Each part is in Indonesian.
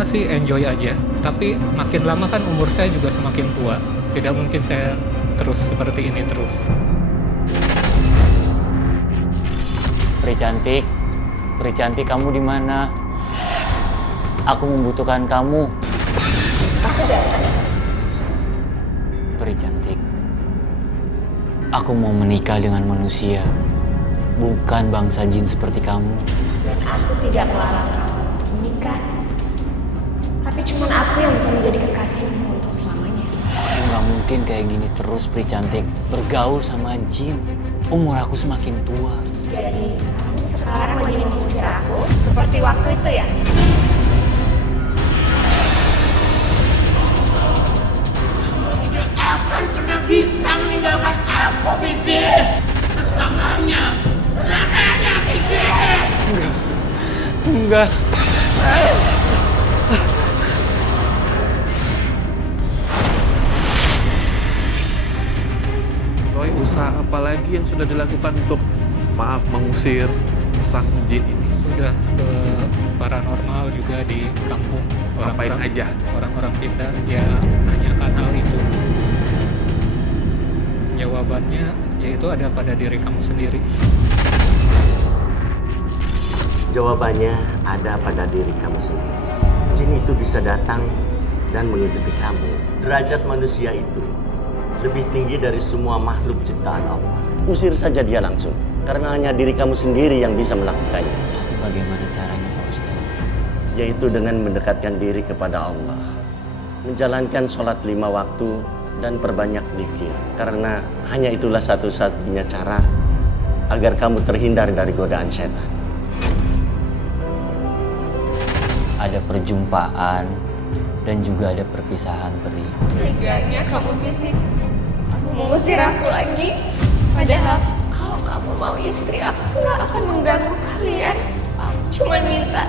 pertama sih enjoy aja, tapi makin lama kan umur saya juga semakin tua. Tidak mungkin saya terus seperti ini terus. Peri cantik kamu di mana? Aku membutuhkan kamu. Aku datang. Peri cantik, aku mau menikah dengan manusia, bukan bangsa jin seperti kamu. Dan aku tidak melarang kamu untuk menikah. Tapi cuma aku yang bisa menjadi kekasihmu untuk selamanya. Aku nggak mungkin kayak gini terus, Peri cantik. Bergaul sama jin. Umur aku semakin tua. Jadi kamu sekarang lagi mengusir aku seperti waktu itu ya? Akan pernah bisa meninggalkan aku, Visi. Selamanya Visi. Enggak. Roy, usaha apa lagi yang sudah dilakukan untuk mengusir sang jin ini? Sudah ke paranormal juga di kampung. Ngapain aja? Orang-orang pintar ya nanyakan hal itu. Jawabannya yaitu ada pada diri kamu sendiri. Jawabannya ada pada diri kamu sendiri. Jin itu bisa datang dan mengikuti kamu. Derajat manusia itu lebih tinggi dari semua makhluk ciptaan Allah. Usir saja dia langsung, karena hanya diri kamu sendiri yang bisa melakukannya. Tapi bagaimana caranya, Pak Ustadz? Yaitu dengan mendekatkan diri kepada Allah. Menjalankan sholat 5 waktu dan perbanyak zikir. Karena hanya itulah satu-satunya cara agar kamu terhindar dari godaan setan. Ada perjumpaan dan juga ada perpisahan, Peri. Teganya kamu fisik. Kamu mengusir aku lagi. Padahal kalau kamu mau istri, aku nggak akan mengganggu kalian. Aku cuma minta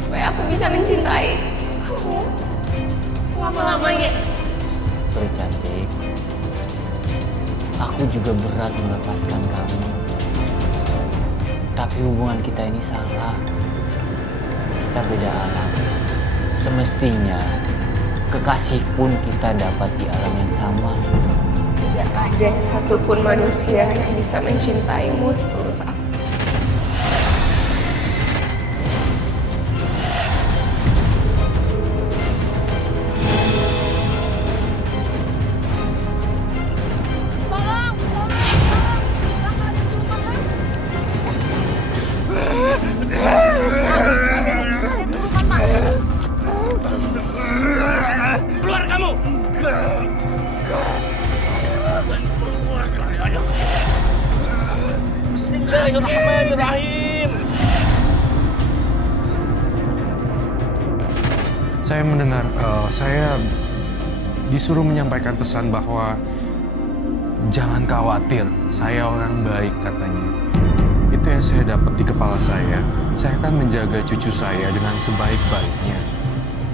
supaya aku bisa mencintai kamu selama-lamanya. Peri cantik, aku juga berat melepaskan kamu. Tapi hubungan kita ini salah. Kita beda alam. Semestinya kekasih pun kita dapat di alam yang sama. Tidak ada satupun manusia yang bisa mencintaimu setulus aku. Keluar kamu! Jangan keluar dari anak. Bismillahirrahmanirrahim. Saya mendengar, saya disuruh menyampaikan pesan bahwa jangan khawatir, saya orang baik katanya. Itu yang saya dapat di kepala saya. Saya akan menjaga cucu saya dengan sebaik-baiknya.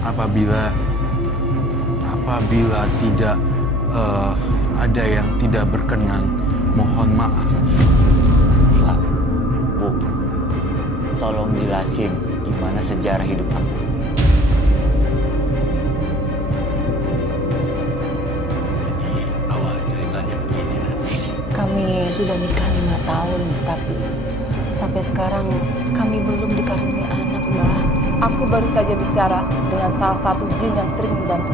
Apabila tidak ada yang tidak berkenan, mohon maaf. Pak, Bu, tolong jelasin gimana sejarah hidup aku. Jadi awal ceritanya begini, Nak. Kami sudah nikah 5 tahun, tapi sampai sekarang kami belum dikaruniai anak, Mbah. Aku baru saja bicara dengan salah satu jin yang sering membantu.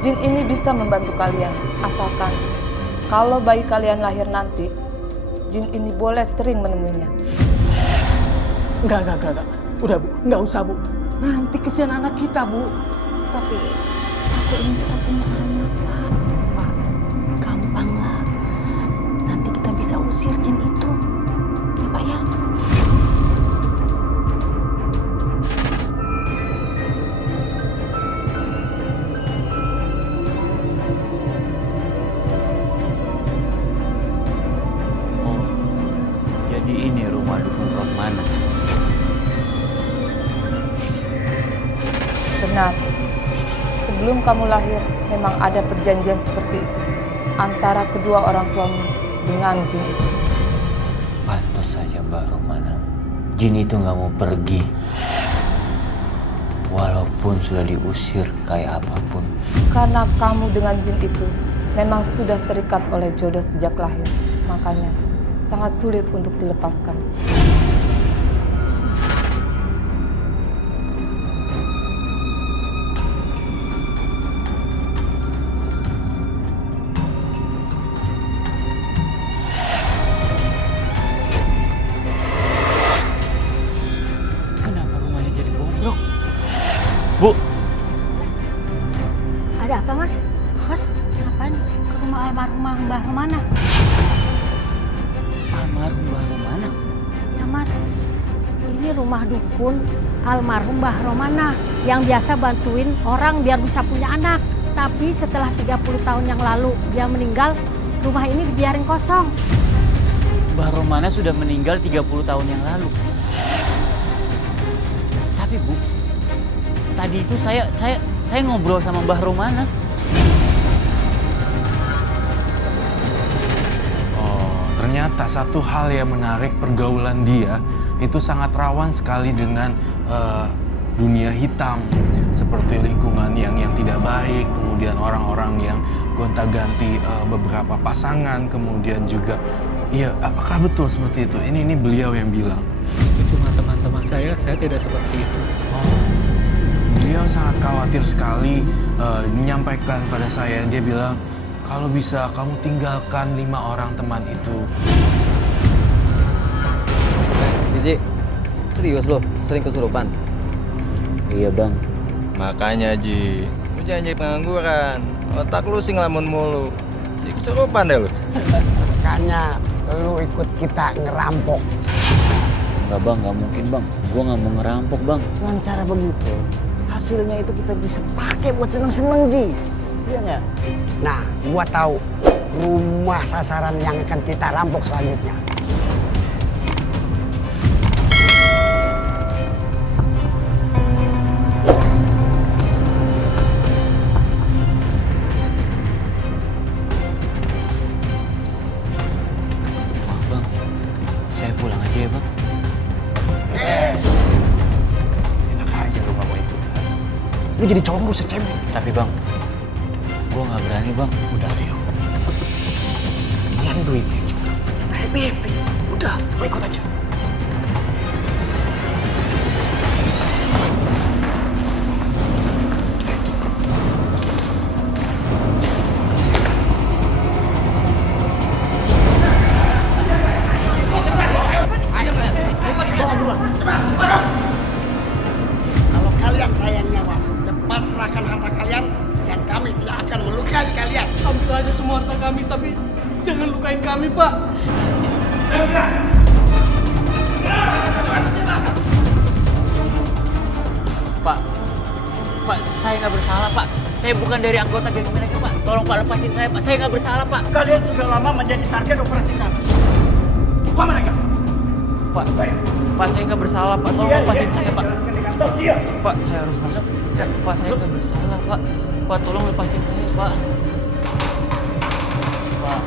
Jin ini bisa membantu kalian, asalkan kalau bayi kalian lahir nanti, jin ini boleh sering menemuinya. Enggak. Udah, Bu. Enggak usah, Bu. Nanti kesian anak kita, Bu. Tapi aku ingin kita punya anak, Pak. Pak, gampang lah. Nanti kita bisa usir jin itu. Ya, Pak ya? Oh, jadi ini rumah dukun Rohmana. Benar, sebelum kamu lahir memang ada perjanjian seperti itu antara kedua orang tuamu dengan jin itu. Pantas saja Mbak Rohmana. Jin itu nggak mau pergi. Walaupun sudah diusir kayak apapun. Karena kamu dengan jin itu memang sudah terikat oleh jodoh sejak lahir. Makanya sangat sulit untuk dilepaskan. Kenapa rumahnya jadi bobrok? Bu! Ada apa, Mas? Mas, ngapain ke rumah almarhumah Mbah Romana? Almarhum Mbah Romana? Ya, Mas. Ini rumah dukun almarhum Mbah Romana yang biasa bantuin orang biar bisa punya anak. Tapi setelah 30 tahun yang lalu dia meninggal, rumah ini dibiarin kosong. Mbah Romana sudah meninggal 30 tahun yang lalu. Tapi Bu, tadi itu saya ngobrol sama Mbah Romana. Oh, ternyata satu hal yang menarik, pergaulan dia itu sangat rawan sekali dengan dunia hitam, seperti lingkungan yang tidak baik, kemudian orang-orang yang gonta-ganti beberapa pasangan, kemudian juga, iya, apakah betul seperti itu? Ini beliau yang bilang. Itu cuma teman-teman saya tidak seperti itu. Oh, beliau sangat khawatir sekali menyampaikan pada saya. Dia bilang, kalau bisa kamu tinggalkan 5 orang teman itu. Ji, serius lo sering kesurupan? Iya Bang. Makanya Ji, lu jangan jadi pengangguran. Otak lu sih ngelamun mulu. Ji kesurupan deh lu. Makanya lu ikut kita ngerampok. Enggak Bang, nggak mungkin Bang. Gua nggak mau ngerampok Bang. Dengan cara begitu, hasilnya itu kita bisa pakai buat seneng-seneng, Ji. Iya nggak? Nah, gua tahu rumah sasaran yang akan kita rampok selanjutnya. Maaf Bang, saya pulang aja ya Bang. Enak aja lu gak mau ikut. Lu jadi cowok lu secebek. Tapi Bang, gua nggak berani Bang. Udah, Rio. Ini duitnya juga. Kita happy-happy. Udah, lu ikut aja. Kalau kalian sayang nyawa, cepat serahkan harta kalian dan kami tidak akan melukai kalian. Ambil aja semua harta kami, tapi jangan lukain kami, Pak. Pak, saya nggak bersalah Pak. Saya bukan dari anggota geng mereka Pak. Tolong Pak lepasin saya Pak. Saya nggak bersalah Pak. Kalian sudah lama menjadi target operasi kami. Buka mereka. Pak saya nggak bersalah Pak. Tolong lepasin saya Pak. Pak, saya harus masuk. Pak, saya nggak bersalah Pak. Pak, tolong lepasin saya Pak. Pak.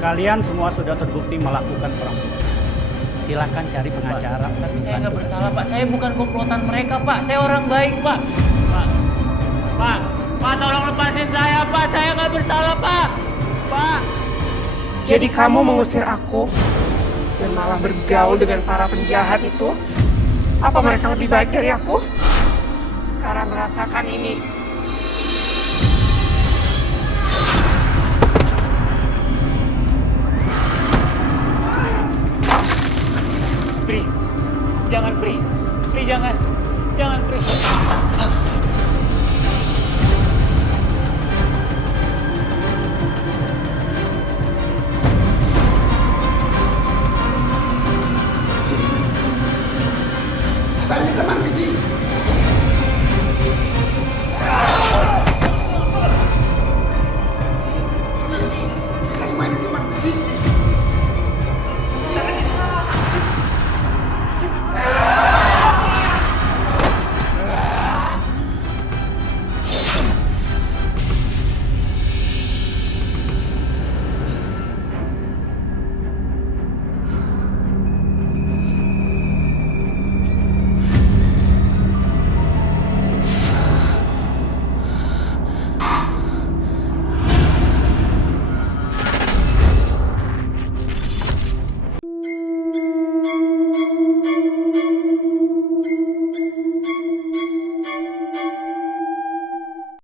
Kalian semua sudah terbukti melakukan perampokan. Silakan cari pengacara. Tapi saya nggak bersalah Pak. Saya bukan komplotan mereka Pak. Saya orang baik Pak. Pak, tolong lepasin saya Pak. Saya nggak bersalah Pak. Pak. Jadi kamu mengusir aku dan malah bergaul dengan para penjahat itu? Apa mereka lebih baik dari aku? Sekarang merasakan ini. Pri, jangan Pri. Pri, jangan.